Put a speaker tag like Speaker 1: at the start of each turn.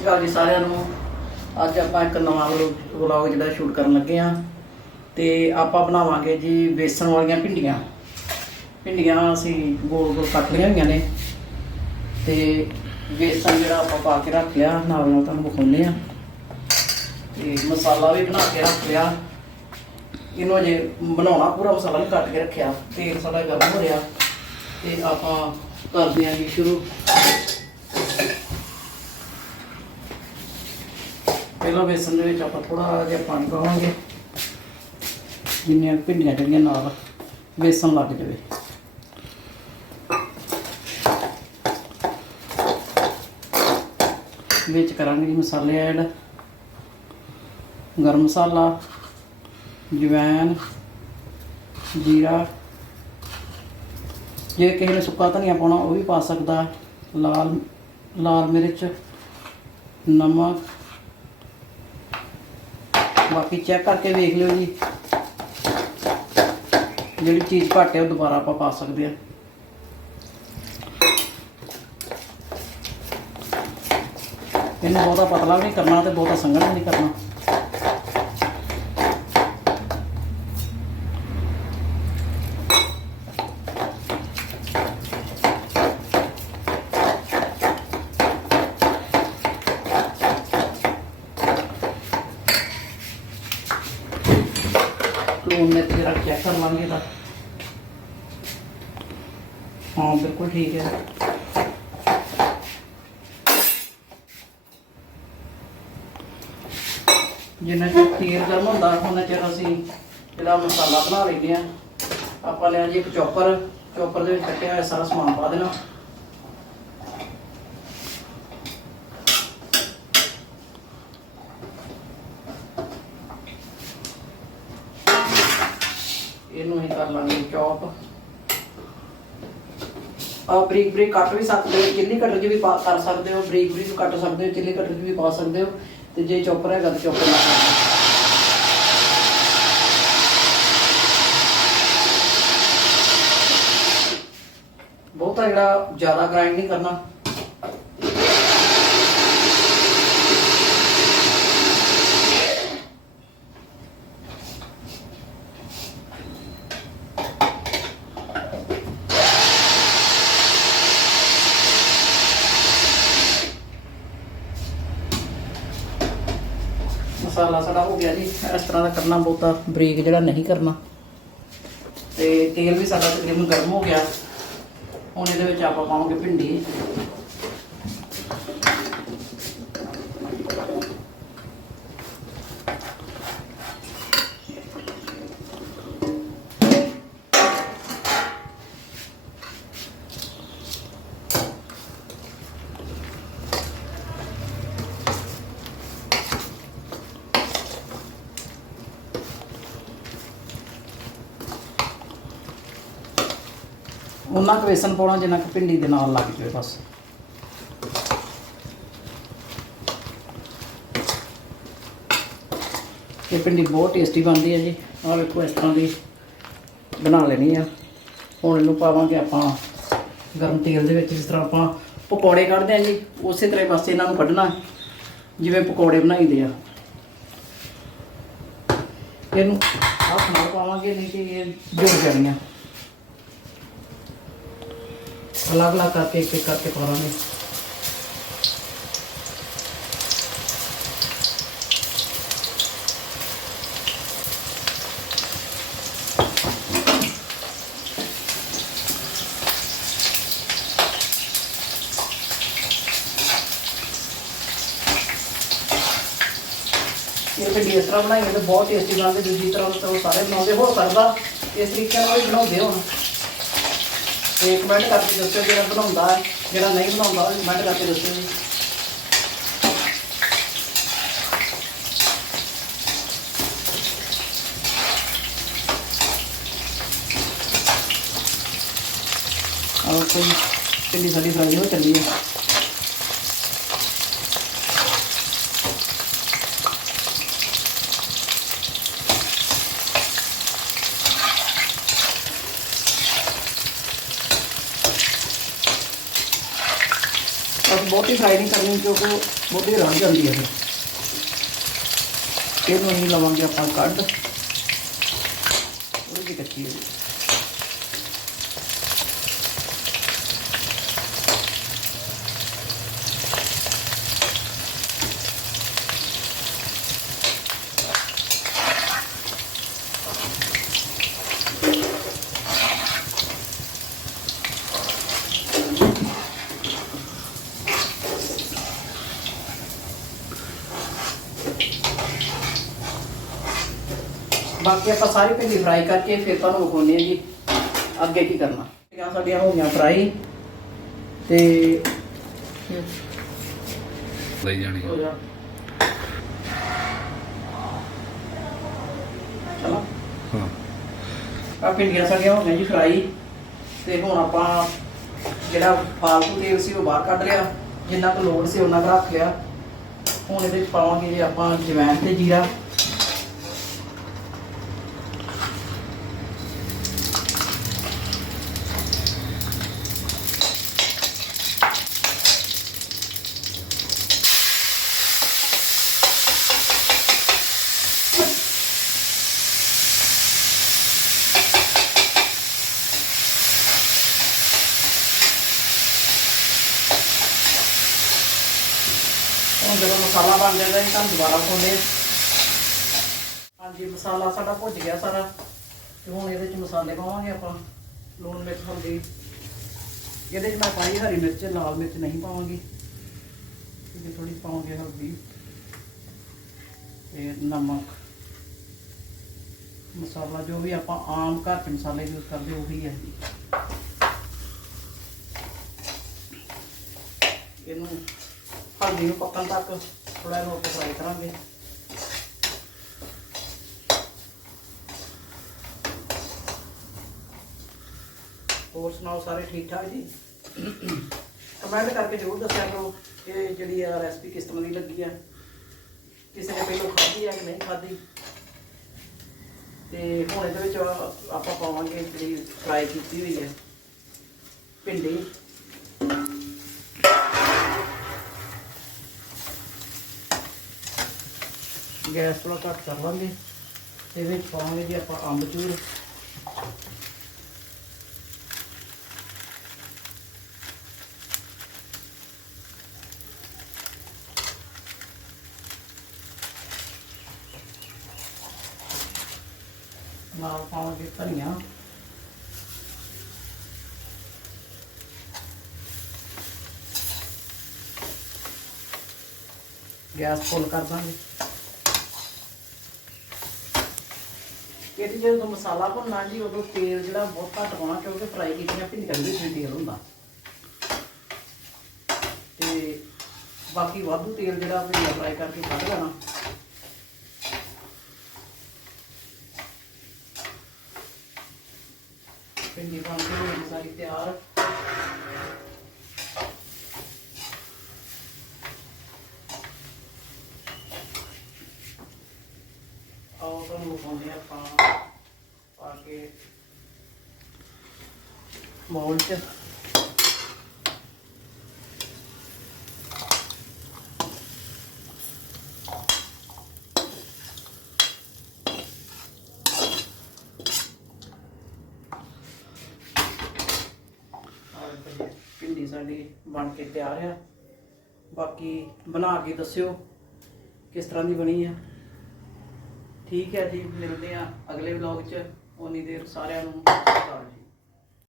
Speaker 1: ਸ਼੍ਰੀ ਅਕਾਲ ਜੀ ਸਾਰਿਆਂ ਨੂੰ। ਅੱਜ ਆਪਾਂ ਇੱਕ ਨਵਾਂ ਵਲੌਗ ਜਿਹੜਾ ਸ਼ੂਟ ਕਰਨ ਲੱਗੇ ਆ ਤੇ ਆਪਾਂ ਬਣਾਵਾਂਗੇ ਜੀ ਬੇਸਣ ਵਾਲੀਆਂ ਭਿੰਡੀਆਂ। ਭਿੰਡੀਆਂ ਅਸੀਂ ਗੋਲ ਗੋਲ ਕੱਟ ਲਈਆਂ ਹੋਈਆਂ ਨੇ। ਤੇ ਬੇਸਣ ਜਿਹੜਾ ਆਪਾਂ ਪਾ ਕੇ ਰੱਖ ਲਿਆ, ਨਾਲ ਨਾਲ ਤੁਹਾਨੂੰ ਵਿਖਾਉਂਦੇ ਆ ਤੇ ਮਸਾਲਾ ਵੀ ਬਣਾ ਕੇ ਰੱਖ ਲਿਆ। ਇਹਨੂੰ ਅਜੇ ਬਣਾਉਣਾ ਪੂਰਾ ਮਸਾਲਾ ਵੀ ਕੱਟ ਕੇ ਰੱਖਿਆ। ਤੇਲ ਸਾਡਾ ਗਰਮ ਹੋ ਰਿਹਾ ਤੇ ਆਪਾਂ ਕਰਦੇ ਹਾਂ ਜੀ ਸ਼ੁਰੂ। ਪਹਿਲਾਂ ਬੇਸਨ ਦੇ ਵਿੱਚ ਆਪਾਂ ਥੋੜਾ ਜਿਹਾ ਪਾਣੀ ਪਾਵਾਂਗੇ। ਜਿੰਨੀਆਂ ਭਿੰਡੀਆਂ ਜਿਹੜੀਆਂ ਨਾਲ ਬੇਸਨ ਲੱਗ ਜਾਵੇ। ਵਿੱਚ ਕਰਾਂਗੇ ਜੀ ਮਸਾਲੇ ਐਡ। ਗਰਮ ਮਸਾਲਾ ਜਵੈਨ ਜੀਰਾ। ਜੇ ਕਿਸੇ ਨੇ ਸੁੱਕਾ ਧਨੀਆ ਪਾਉਣਾ ਉਹ ਵੀ ਪਾ ਸਕਦਾ। ਲਾਲ ਲਾਲ ਮਿਰਚ, ਨਮਕ। ਬਾਕੀ ਚੈੱਕ ਕਰਕੇ ਵੇਖ ਲਿਓ ਜੀ। ਜਿਹੜੀ ਚੀਜ਼ ਘੱਟ ਹੈ, ਉਹ ਦੁਬਾਰਾ ਆਪਾਂ ਪਾ ਸਕਦੇ ਆ ਇਹਨੂੰ ਬਹੁਤਾ ਪਤਲਾ ਵੀ ਨਹੀਂ ਕਰਨਾ ਤੇ ਬਹੁਤਾ ਸੰਘਣਾ ਨਹੀਂ ਕਰਨਾ। ਲੂਣ ਨੇ ਤੇਰਾ ਚੈੱਕ ਕਰ ਲਾਂਗੇ ਦਾ। ਹਾਂ, ਬਿਲਕੁਲ ਠੀਕ ਹੈ। ਜਿੰਨਾ ਚਿਰ ਤੇਲ ਗਰਮ ਹੁੰਦਾ ਉਹਨਾਂ ਚਿਰ ਅਸੀਂ ਜਿਹੜਾ ਮਸਾਲਾ ਬਣਾ ਲੈਂਦੇ ਆ ਆਪਾਂ ਲਿਆ ਜੀ ਇੱਕ ਚੌਪਰ ਚੌਪਰ ਦੇ ਵਿੱਚ ਕੱਟਿਆ ਹੋਇਆ ਸਾਰਾ ਸਮਾਨ ਪਾ ਦੇਣਾ। ਇਹਨੂੰ ਅਸੀਂ ਕਰ ਲਾਂਗੇ ਚੌਪ ਆ ਬਰੀਕ ਬਰੀਕ ਕੱਟ ਵੀ ਸਕਦੇ ਹੋ, ਚਿੱਲੀ ਕਟਰ 'ਚ ਵੀ ਪਾ ਕਰ ਸਕਦੇ ਹੋ, ਬਰੀਕ ਬਰੀਕ ਕੱਟ ਸਕਦੇ ਹੋ, ਚਿੱਲੀ ਕਟਰ 'ਚ ਵੀ ਪਾ ਸਕਦੇ ਹੋ ਤੇ ਜੇ ਚੌਪਰ ਹੈਗਾ ਤਾਂ ਚੌਪਰ ਨਾਲ ਕਰ ਲਓ। ਬਹੁਤਾ ਜਿਹੜਾ ਜ਼ਿਆਦਾ ਗ੍ਰਾਈਂਡ ਨਹੀਂ ਕਰਨਾ ਮਸਾਲਾ ਸਾਡਾ ਹੋ ਗਿਆ ਜੀ, ਇਸ ਤਰ੍ਹਾਂ ਦਾ ਕਰਨਾ ਬਹੁਤਾ ਬਰੀਕ ਜਿਹੜਾ ਨਹੀਂ ਕਰਨਾ। ਤੇ ਤੇਲ ਵੀ ਸਾਡਾ ਤਕਰੀਬਨ ਗਰਮ ਹੋ ਗਿਆ। ਹੁਣ ਇਹਦੇ ਵਿੱਚ ਆਪਾਂ ਪਾਵਾਂਗੇ ਭਿੰਡੀ। ਉਹਨਾਂ ਕੁ ਵੇਸਣ ਪਾਉਣਾ ਜਿੰਨਾ ਕੁ ਭਿੰਡੀ ਦੇ ਨਾਲ ਲੱਗ ਜਾਵੇ ਬਸ। ਇਹ ਭਿੰਡੀ ਬਹੁਤ ਟੇਸਟੀ ਬਣਦੀ ਹੈ ਜੀ। ਆਹ ਵੇਖੋ ਇਸ ਤਰ੍ਹਾਂ ਦੀ ਬਣਾ ਲੈਣੀ ਆ। ਹੁਣ ਇਹਨੂੰ ਪਾਵਾਂਗੇ ਆਪਾਂ ਗਰਮ ਤੇਲ ਦੇ ਵਿੱਚ, ਜਿਸ ਤਰ੍ਹਾਂ ਆਪਾਂ ਪਕੌੜੇ ਕੱਢਦੇ ਆ ਜੀ, ਉਸੇ ਤਰ੍ਹਾਂ ਹੀ ਬਸ ਇਹਨਾਂ ਨੂੰ ਕੱਢਣਾ, ਜਿਵੇਂ ਪਕੌੜੇ ਬਣਾਈਦੇ ਆ। ਇਹਨੂੰ ਹੱਥ ਨਾਲ ਪਾਵਾਂਗੇ, ਨਹੀਂ ਤੇ ਇਹ ਜੁੜ ਜਾਣੀਆਂ ਅਲੱਗ ਅਲੱਗ ਕਰਕੇ ਇੱਕ ਇੱਕ ਕਰਕੇ ਪਾਵਾਂਗੇ ਇਹ ਭਿੰਡੀ ਇਸ ਤਰ੍ਹਾਂ ਬਣਾਈ ਤਾਂ ਬਹੁਤ ਟੇਸਟੀ ਬਣਦੀ ਦੂਜੀ ਤਰ੍ਹਾਂ ਤਾਂ ਉਹ ਸਾਰੇ ਬਣਾਉਂਦੇ ਹੋ ਸਕਦਾ ਇਸ ਤਰੀਕੇ ਨਾਲ ਵੀ ਬਣਾਉਂਦੇ ਹੋਣ ਤੇ ਕਮੈਂਟ ਕਰਕੇ ਦੱਸਿਓ ਜਿਹੜਾ ਬਣਾਉਂਦਾ ਹੈ, ਜਿਹੜਾ ਨਹੀਂ ਬਣਾਉਂਦਾ, ਉਹ ਕਮੈਂਟ ਕਰਕੇ ਦੱਸਿਓ ਜੀ। ਆਹ ਕੋਈ ਭਿੰਡੀ ਸਾਡੀ ਫਰਾਈ ਹੋ ਚੱਲੀ ਹੈ। ਬਹੁਤੀ ਫਰਾਈ ਨਹੀਂ ਕਰਨੀ ਕਿਉਂਕਿ ਬਹੁਤੀ ਰੰਗ ਜਾਂਦੀ ਹੈ। ਫਿਰ ਇਹਨੂੰ ਅਸੀਂ ਲਵਾਂਗੇ ਆਪਾਂ ਕੱਢ। ਉਹ ਵੀ ਕੱਚੀ ਹੈ ਬਾਕੀ ਆਪਾਂ ਸਾਰੀ ਭਿੰਡੀ ਫਰਾਈ ਕਰਕੇ ਫਿਰ ਤੁਹਾਨੂੰ ਵਿਖਾਉਂਦੇ ਹਾਂ ਜੀ ਅੱਗੇ ਕੀ ਕਰਨਾ। ਭਿੰਡੀਆਂ ਸਾਡੀਆਂ ਹੋ ਗਈਆਂ ਫਰਾਈ ਤੇ
Speaker 2: ਲਈ ਜਾਣੀ।
Speaker 1: ਹੋ ਜਾ ਚਲੋ।
Speaker 2: ਹਾਂ।
Speaker 1: ਆ ਭਿੰਡੀਆਂ ਸਾਡੀਆਂ ਹੋ ਗਈਆਂ ਜੀ ਫਰਾਈ ਤੇ ਹੁਣ ਆਪਾਂ ਜਿਹੜਾ ਫਾਲਤੂ ਤੇਲ ਸੀ ਉਹ ਬਾਹਰ ਕੱਢ ਲਿਆ। ਜਿੰਨਾ ਕੁ ਲੋੜ ਸੀ ਉਹਨਾਂ ਕੁ ਰੱਖ ਲਿਆ। ਹੁਣ ਇਹਦੇ ਵਿੱਚ ਪਾਵਾਂਗੇ ਜੀ ਆਪਾਂ ਜਵੈਣ ਤੇ ਜੀਰਾ ਹੁਣ ਜਦੋਂ ਮਸਾਲਾ ਬਣ ਜਾਂਦਾ ਹੈ ਤਾਂ ਦੁਬਾਰਾ ਪਾਉਂਦੇ ਹਾਂਜੀ, ਮਸਾਲਾ ਸਾਡਾ ਭੁੱਜ ਗਿਆ ਸਾਰਾ। ਤੇ ਹੁਣ ਇਹਦੇ ਵਿੱਚ ਮਸਾਲੇ ਪਾਵਾਂਗੇ ਆਪਾਂ। ਲੂਣ ਮਿਰਚ, ਹਲਦੀ। ਇਹਦੇ 'ਚ ਮੈਂ ਪਾਈ ਹਰੀ ਮਿਰਚ, ਲਾਲ ਮਿਰਚ ਨਹੀਂ ਪਾਵਾਂਗੀ। ਇਹਦੇ ਥੋੜੀ ਪਾਵਾਂਗੇ ਹਲਦੀ ਤੇ ਨਮਕ। ਮਸਾਲਾ ਜੋ ਵੀ ਆਪਾਂ ਆਮ ਘਰ 'ਚ ਮਸਾਲੇ ਯੂਜ਼ ਕਰਦੇ, ਉਹੀ ਹੈ ਜੀ। ਇਹਨੂੰ ਹਲਦੀ ਨੂੰ ਪੱਕਣ ਤੱਕ ਥੋੜਾ ਜਿਹਾ ਹੋਰ ਫਰਾਈ ਕਰਾਂਗੇ। ਹੋਰ ਸੁਣਾਓ ਸਾਰੇ ਠੀਕ ਠਾਕ ਜੀ? ਕਮੈਂਟ ਕਰਕੇ ਜ਼ਰੂਰ ਦੱਸਿਆ ਕਰੋ ਕਿ ਜਿਹੜੀ ਆ ਰੈਸਪੀ ਕਿਸ ਤਰ੍ਹਾਂ ਦੀ ਲੱਗੀ ਆ। ਕਿਸੇ ਨੇ ਪਹਿਲਾਂ ਖਾਧੀ ਆ ਕਿ ਨਹੀਂ ਖਾਧੀ? ਤੇ ਹੁਣ ਇਹਦੇ ਵਿੱਚ ਆਪਾਂ ਪਾਵਾਂਗੇ ਜਿਹੜੀ ਫਰਾਈ ਕੀਤੀ ਹੋਈ ਹੈ ਭਿੰਡੀ। ਗੈਸ ਥੋੜਾ ਘੱਟ ਕਰ ਲਾਂਗੇ ਤੇ ਵਿੱਚ ਪਾਵਾਂਗੇ ਜੀ ਆਪਾਂ ਅੰਬ ਚੂਰ ਨਾਲ ਪਾਵਾਂਗੇ ਧਨੀਆ ਗੈਸ ਫੁੱਲ ਕਰ ਦਾਂਗੇ ਇਹਦੀ ਜਦੋਂ ਮਸਾਲਾ ਭੁੰਨਣਾ ਜੀ, ਉਦੋਂ ਤੇਲ ਜਿਹੜਾ ਬਹੁਤ ਘੱਟ ਪਾਉਣਾ, ਕਿਉਂਕਿ ਫਰਾਈ ਕੀਤੀਆਂ ਭਿੰਡੀਆਂ ਦੇ ਵਿੱਚ ਤੇਲ ਹੁੰਦਾ। ਤੇ ਬਾਕੀ ਵਾਧੂ ਤੇਲ ਜਿਹੜਾ ਭਿੰਡੀਆਂ ਫਰਾਈ ਕਰਕੇ ਕੱਢ ਲੈਣਾ। ਭਿੰਡੀ ਬਣ ਕੇ ਹੋ ਗਈ ਸਾਰੀ ਤਿਆਰ। ਤੁਹਾਨੂੰ ਆਪਾਂ ਪਾ ਕੇ ਮੌਲ ਚ। ਭਿੰਡੀ ਸਾਡੀ ਬਣ ਕੇ ਤਿਆਰ ਆ। ਬਾਕੀ ਬਣਾ ਕੇ ਦੱਸਿਓ ਕਿਸ ਤਰ੍ਹਾਂ ਦੀ ਬਣੀ ਆ। ਠੀਕ ਹੈ ਜੀ, ਮਿਲਦੇ ਆ ਅਗਲੇ ਵਲੌਗ 'ਚ। ਉਨੀ ਦੇਰ ਸਾਰਿਆਂ ਨੂੰ। ਸਤਿ ਸ਼੍ਰੀ ਅਕਾਲ ਜੀ।